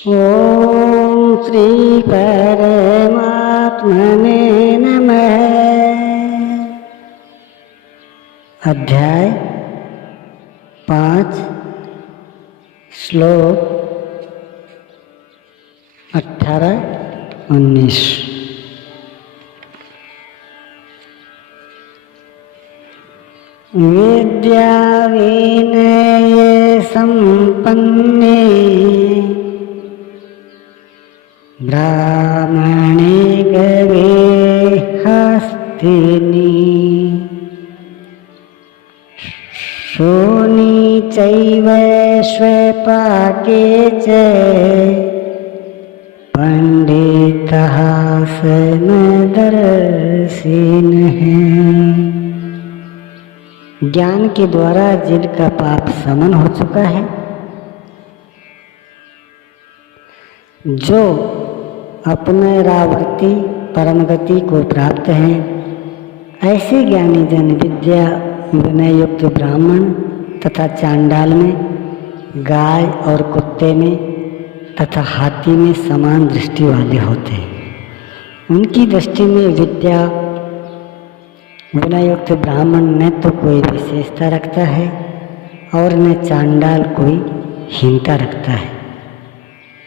ओम श्री परमात्मने नमः। अध्याय 5 श्लोक 18-19। विद्या विनय संपन्ने ब्राह्मणे गवेहस्तिनि शूनी चैव श्वेपाके च पंडितः समदर्शिनः। ज्ञान के द्वारा जिनका पाप समन हो चुका है, जो अपनरावर्ती परम गति को प्राप्त हैं, ऐसे ज्ञानी जन विद्या विनय युक्त ब्राह्मण तथा चांडाल में, गाय और कुत्ते में तथा हाथी में समान दृष्टि वाले होते हैं। उनकी दृष्टि में विद्या विनय युक्त ब्राह्मण न तो कोई विशेषता रखता है और न चांडाल कोई हीनता रखता है।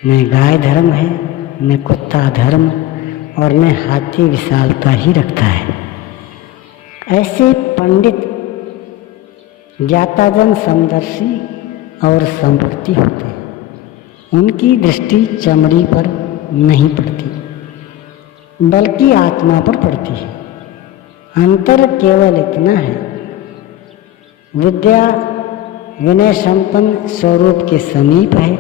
न गाय धर्म है, न कुत्ता धर्म और न हाथी विशालता ही रखता है। ऐसे पंडित ज्ञाताजन समदर्शी और समवर्ती होते हैं। उनकी दृष्टि चमड़ी पर नहीं पड़ती बल्कि आत्मा पर पड़ती है। अंतर केवल इतना है, विद्या विनय संपन्न स्वरूप के समीप है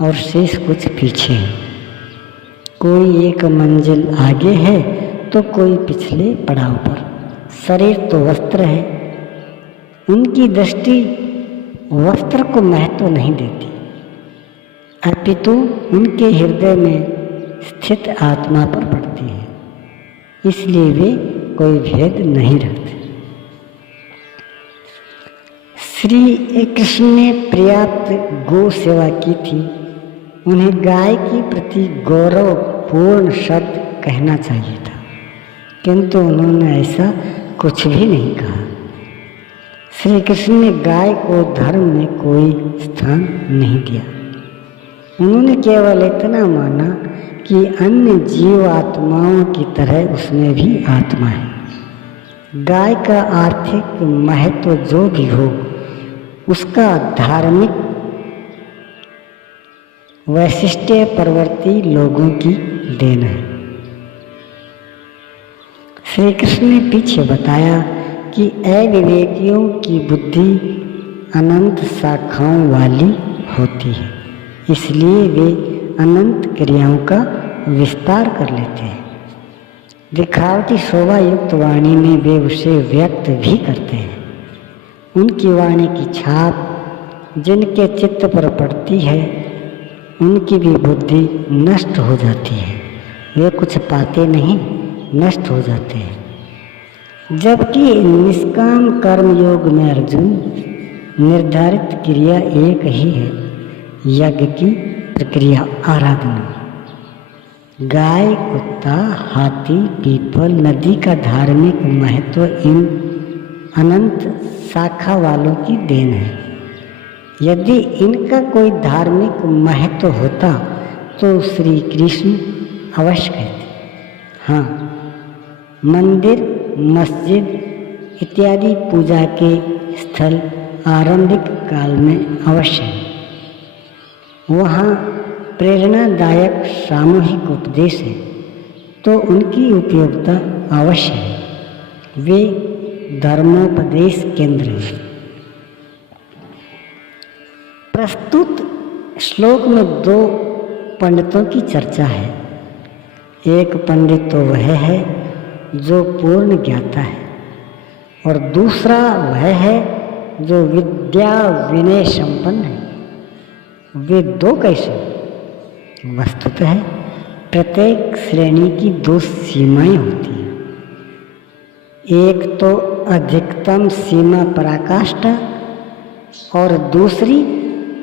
और शेष कुछ पीछे है। कोई एक मंजिल आगे है तो कोई पिछले पड़ाव पर। शरीर तो वस्त्र है। उनकी दृष्टि वस्त्र को महत्व नहीं देती, अपितु उनके हृदय में स्थित आत्मा पर पड़ती है। इसलिए वे कोई भेद नहीं रखते। श्री कृष्ण ने पर्याप्त गौ सेवा की थी। उन्हें गाय के प्रति गौरवपूर्ण शब्द कहना चाहिए था, किंतु उन्होंने ऐसा कुछ भी नहीं कहा। श्री कृष्ण ने गाय को धर्म में कोई स्थान नहीं दिया। उन्होंने केवल इतना माना कि अन्य जीव आत्माओं की तरह उसमें भी आत्मा है। गाय का आर्थिक महत्व जो भी हो, उसका धार्मिक वैशिष्ट्य परवर्ती लोगों की देन है। श्री कृष्ण ने पीछे बताया कि अविवेकियों की बुद्धि अनंत शाखाओं वाली होती है, इसलिए वे अनंत क्रियाओं का विस्तार कर लेते हैं। दिखावटी शोभा युक्त वाणी में वे उसे व्यक्त भी करते हैं। उनकी वाणी की छाप जिनके चित्त पर पड़ती है, उनकी भी बुद्धि नष्ट हो जाती है। वे कुछ पाते नहीं, नष्ट हो जाते हैं। जबकि निष्काम कर्म योग में अर्जुन निर्धारित क्रिया एक ही है, यज्ञ की प्रक्रिया आराधना। गाय, कुत्ता, हाथी, पीपल, नदी का धार्मिक महत्व इन अनंत शाखा वालों की देन है। यदि इनका कोई धार्मिक महत्व होता तो श्री कृष्ण अवश्य कहते। हाँ, मंदिर, मस्जिद इत्यादि पूजा के स्थल आरंभिक काल में अवश्य है। वहाँ प्रेरणादायक सामूहिक उपदेश है, तो उनकी उपयोगिता अवश्य है। वे धर्मोपदेश केंद्र हैं। प्रस्तुत श्लोक में 2 पंडितों की चर्चा है। एक पंडित तो वह है जो पूर्ण ज्ञाता है, और दूसरा वह है जो विद्या विनय संपन्न है। वे 2 कैसे? वस्तुतः प्रत्येक श्रेणी की 2 सीमाएं होती हैं। एक तो अधिकतम सीमा पराकाष्ठा और दूसरी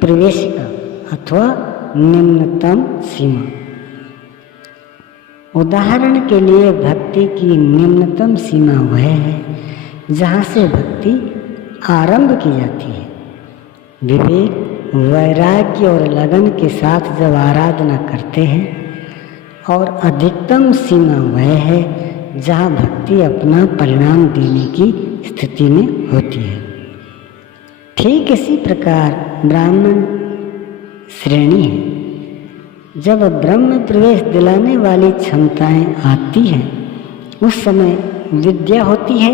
प्रवेशिका अथवा निम्नतम सीमा। उदाहरण के लिए भक्ति की निम्नतम सीमा वह है जहाँ से भक्ति आरंभ की जाती है। विवेक, वैराग्य और लगन के साथ जब आराधना करते हैं, और अधिकतम सीमा वह है जहाँ भक्ति अपना परिणाम देने की स्थिति में होती है। ठीक इसी प्रकार ब्राह्मण श्रेणी है। जब ब्रह्म प्रवेश दिलाने वाली क्षमताएं आती हैं, उस समय विद्या होती है,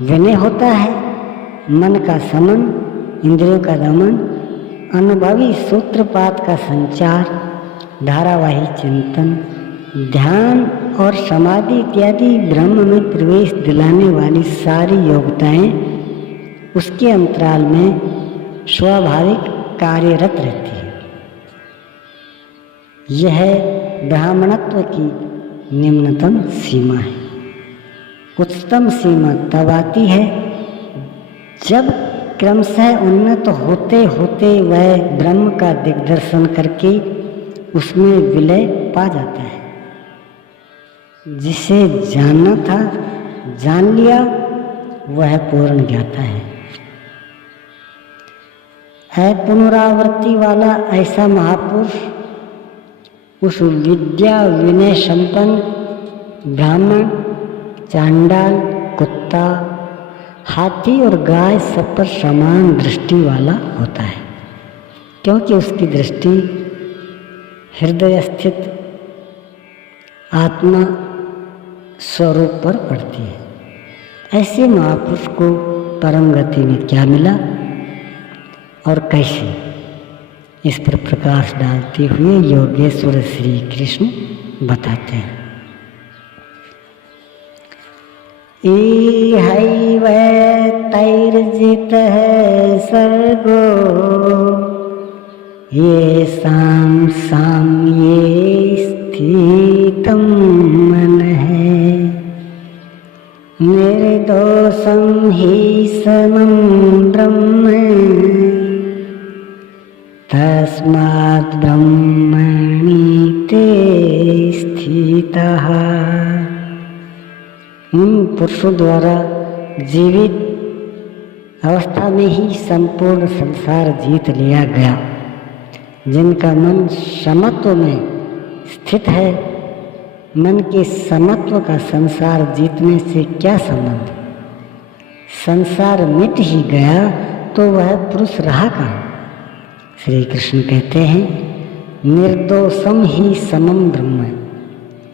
विनय होता है, मन का समन, इंद्रियों का दमन, अनुभवी सूत्रपात का संचार, धारावाही चिंतन, ध्यान और समाधि इत्यादि ब्रह्म में प्रवेश दिलाने वाली सारी योग्यताएं उसके अंतराल में स्वाभाविक कार्यरत रहती है। यह ब्राह्मणत्व की निम्नतम सीमा है। उच्चतम सीमा तब आती है जब क्रमशः उन्नत होते होते वह ब्रह्म का दिग्दर्शन करके उसमें विलय पा जाता है। जिसे जानना था जान लिया, वह पूर्ण ज्ञाता है। पुनरावृत्ति वाला ऐसा महापुरुष उस विद्या विनय संपन्न ब्राह्मण, चांडाल, कुत्ता, हाथी और गाय सब पर समान दृष्टि वाला होता है, क्योंकि उसकी दृष्टि हृदय स्थित आत्मा स्वरूप पर पड़ती है। ऐसे महापुरुष को परम गति में क्या मिला और कैसे, इस पर प्रकाश डालते हुए योगेश्वर श्री कृष्ण बताते हैं। इहैव तैर्जितः सर्गो येषां साम्ये स्थितं मनः निर्दोषं हि समं ब्रह्म तस्मात् ब्रह्मणि ते स्थितः। इन पुरुषों द्वारा जीवित अवस्था में ही संपूर्ण संसार जीत लिया गया, जिनका मन समत्व में स्थित है। मन के समत्व का संसार जीतने से क्या संबंध? संसार मिट ही गया तो वह पुरुष रहा कहाँ? श्री कृष्ण कहते हैं निर्दोषम ही समम ब्रह्म,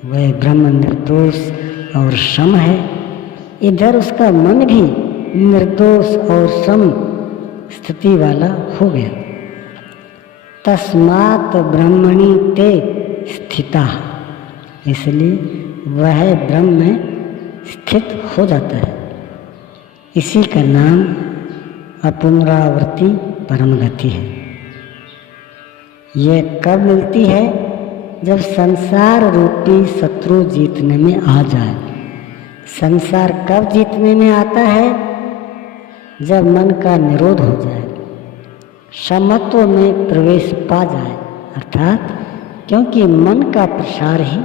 वह ब्रह्म निर्दोष और सम है। इधर उसका मन भी निर्दोष और सम स्थिति वाला हो गया। तस्मात् ब्रह्मणि ते स्थिता, इसलिए वह ब्रह्म में स्थित हो जाता है। इसी का नाम अपुनरावृत्ति परम गति है। यह कब मिलती है? जब संसार रूपी शत्रु जीतने में आ जाए। संसार कब जीतने में आता है? जब मन का निरोध हो जाए, समत्व में प्रवेश पा जाए, अर्थात क्योंकि मन का प्रसार ही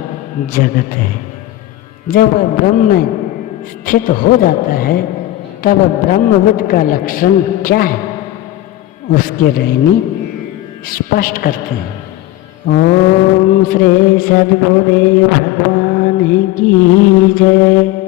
जगत है। जब वह ब्रह्म में स्थित हो जाता है, तब ब्रह्मविद का लक्षण क्या है, उसके रहनी स्पष्ट करते हैं। ओम श्री सद्गुरुदेव भगवान की जय।